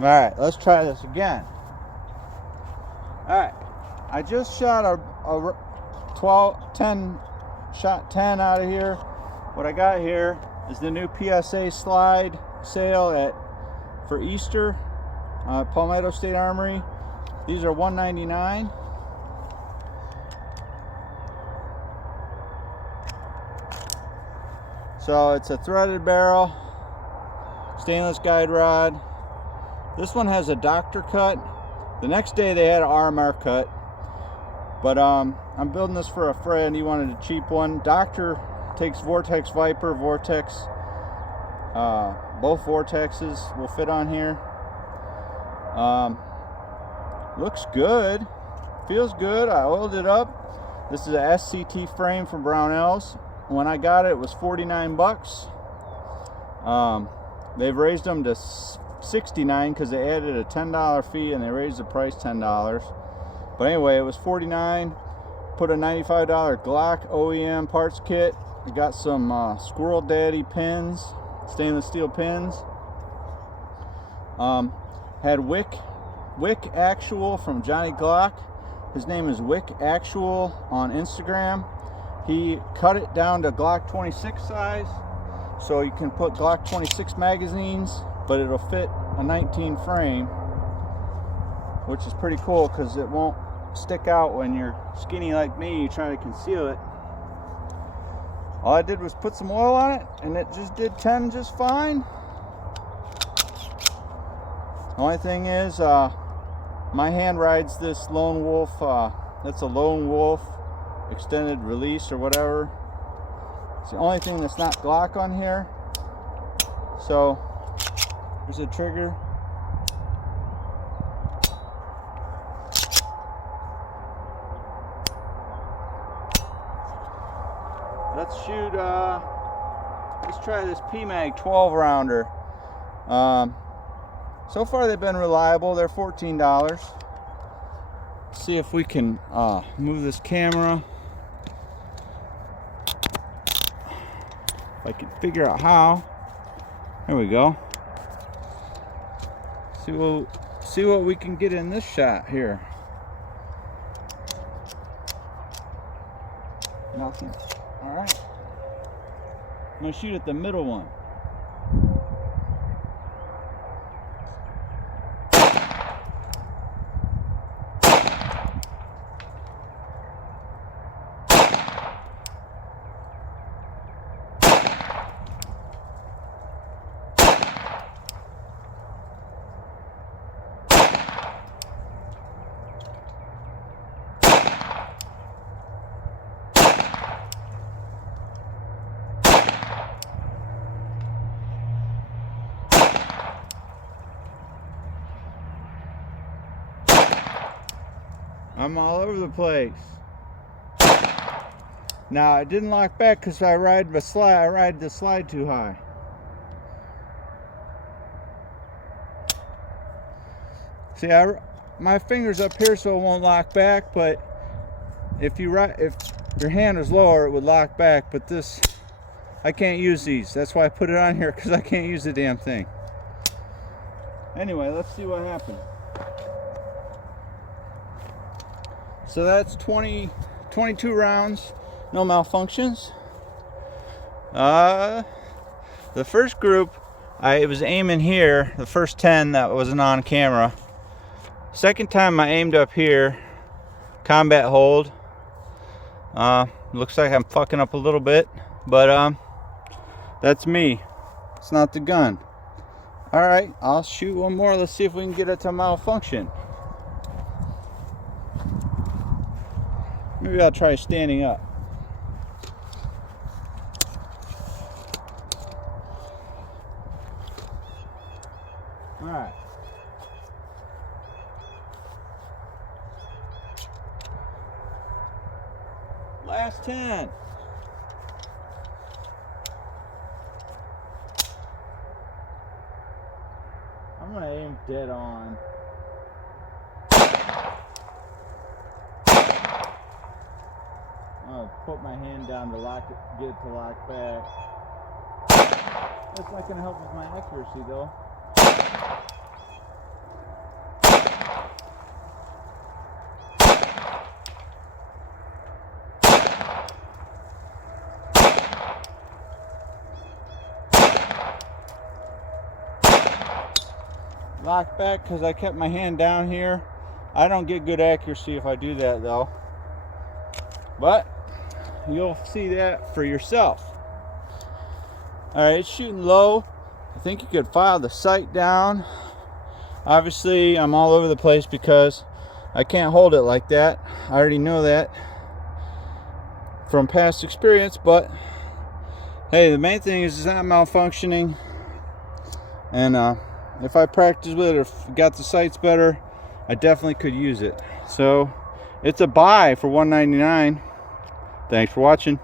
Alright, let's try this again. Alright, I just shot a 10 out of here. What I got here is the new PSA slide sale for Easter, Palmetto State Armory. These are $1.99. So it's a threaded barrel, stainless guide rod. This one has a doctor cut. The next day they had an RMR cut, but I'm building this for a friend. He wanted a cheap one. Doctor takes Vortex Viper, Vortex. Both Vortexes will fit on here. Looks good, feels good. I oiled it up. This is a SCT frame from Brownells. When I got it, it was 49 bucks. They've raised them to 69 because they added a $10 fee and they raised the price $10. But anyway, it was 49. Put a $95 Glock OEM parts kit. I got some Squirrel Daddy pins, stainless steel pins. Had Wick Actual from Johnny Glock. His name is Wick Actual on Instagram. He cut it down to Glock 26 size, so you can put Glock 26 magazines, but it'll fit a 19 frame, which is pretty cool because it won't stick out when you're skinny like me trying to conceal it. All I did was put some oil on it and it just did 10 just fine. The only thing is my hand rides this Lone Wolf. That's a Lone Wolf extended release or whatever. It's the only thing that's not Glock on here. So there's a trigger. Let's shoot, let's try this PMag 12 rounder. So far they've been reliable. They're $14. See if we can move this camera. If I can figure out how. There we go. See what we can get in this shot here. Nothing. All right. I'm gonna shoot at the middle one. I'm all over the place. Now it didn't lock back because I ride the slide too high. See, my finger's up here so it won't lock back, but if your hand was lower it would lock back, but this, I can't use these. That's why I put it on here, because I can't use the damn thing. Anyway, let's see what happens. So that's 22 rounds, no malfunctions. The first group, I was aiming here, the first 10 that wasn't on camera. Second time I aimed up here, combat hold. Looks like I'm fucking up a little bit, but that's me. It's not the gun. All right, I'll shoot one more. Let's see if we can get it to malfunction. Maybe I'll try standing up. All right. Last 10. I'm gonna aim dead on. I'll put my hand down to lock it, get it to lock back. That's not gonna help with my accuracy though. lock back because I kept my hand down here. I don't get good accuracy if I do that though, but you'll see that for yourself. All right, it's shooting low. I think you could file the sight down. Obviously I'm all over the place because I can't hold it like that. I already know that from past experience, but hey, the main thing is it's not malfunctioning. And if I practice with it or got the sights better, I definitely could use it. So it's a buy for $199. Thanks for watching.